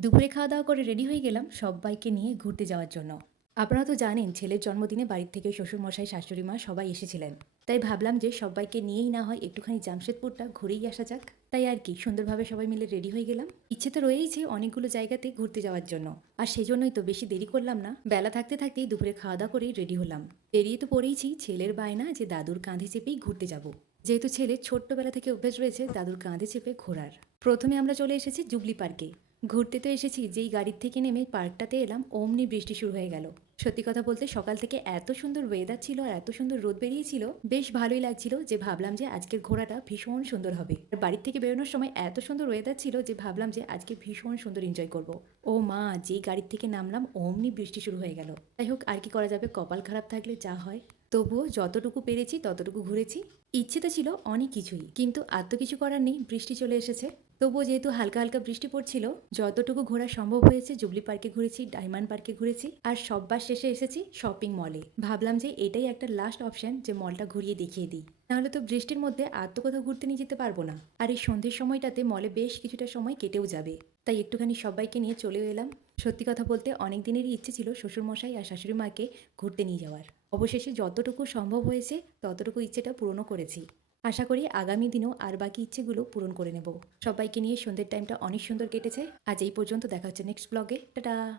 দুপুরে খাওয়া-দাওয়া করে রেডি হয়ে গেলাম সব্বাইকে নিয়ে ঘুরতে যাওয়ার জন্য। আপনারা তো জানেন ছেলের জন্মদিনে বাড়ির থেকে শ্বশুরমশাই, শাশুড়ি মা সবাই এসেছিলেন। তাই ভাবলাম যে সব্বাইকে নিয়েই না হয় একটুখানি জামশেদপুরটা ঘুরেই আসা যাক। তাই আর কি সুন্দরভাবে সবাই মিলে রেডি হয়ে গেলাম। ইচ্ছে তো রয়েইছে অনেকগুলো জায়গাতে ঘুরতে যাওয়ার জন্য। আর সেজন্যই তো বেশি দেরি করলাম না। বেলা থাকতে থাকতেই দুপুরে খাওয়া-দাওয়া করেই রেডি হলাম। বেরিয়ে তো পড়েইছি ছেলের বায়না যে দাদুর কাঁধে চেপেই ঘুরতে যাব। যেহেতু ছেলের ছোট্টবেলা থেকে অভ্যাস রয়েছে দাদুর কাঁধে চেপে ঘোরার। প্রথমে আমরা চলে এসেছি জুবলি পার্কে। ঘুরতে তো এসেছি, যেই গাড়ির থেকে নেমে পার্কটাতে এলাম অমনি বৃষ্টি শুরু হয়ে গেল। সত্যি কথা বলতে সকাল থেকে এত সুন্দর ওয়েদার ছিল আর এত সুন্দর রোদ বেরিয়েছিল, বেশ ভালোই লাগছিল, যে ভাবলাম যে আজকের ঘোরাটা ভীষণ সুন্দর হবে। আর বাড়ির থেকে বেরোনোর সময় এত সুন্দর ওয়েদার ছিল যে ভাবলাম যে আজকে ভীষণ সুন্দর এনজয় করব। ও মা, যেই গাড়ির থেকে নামলাম অমনি বৃষ্টি শুরু হয়ে গেল। যাই হোক, আর কি করা যাবে, কপাল খারাপ থাকলে যা হয়। তবুও যতটুকু পেরেছি ততটুকু ঘুরেছি। ইচ্ছে তো ছিল অনেক কিছুই, কিন্তু আর তো কিছু করার নেই, বৃষ্টি চলে এসেছে। তবুও যেহেতু হালকা হালকা বৃষ্টি পড়ছিল, যতটুকু ঘোরা সম্ভব হয়েছে জুবলি পার্কে ঘুরেছি, ডায়মন্ড পার্কে ঘুরেছি, আর সববার শেষে এসেছি শপিং মলে। ভাবলাম যে এটাই একটা লাস্ট অপশন, যে মলটা ঘুরিয়ে দেখিয়ে দিই। নাহলে তো বৃষ্টির মধ্যে আর তো কোথাও ঘুরতে নিয়ে যেতে পারবো না। আর এই সন্ধ্যের সময়টাতে মলে বেশ কিছুটা সময় কেটেও যাবে। তাই একটুখানি সবাইকে নিয়ে চলেও এলাম। সত্যি কথা বলতে অনেক দিনেরই ইচ্ছে ছিল শ্বশুরমশাই আর শাশুড়ি মাকে ঘুরতে নিয়ে যাওয়ার। অবশেষে যতটুকু সম্ভব হয়েছে ততটুকু ইচ্ছেটা পূরণও করেছি। আশা করি আগামী দিনেও আর বাকি ইচ্ছেগুলো পূরণ করে নেব। সবাইকে নিয়ে সন্ধ্যের টাইমটা অনেক সুন্দর কেটেছে। আজ এই পর্যন্ত, দেখা হচ্ছে নেক্সট ব্লগে। টাটা।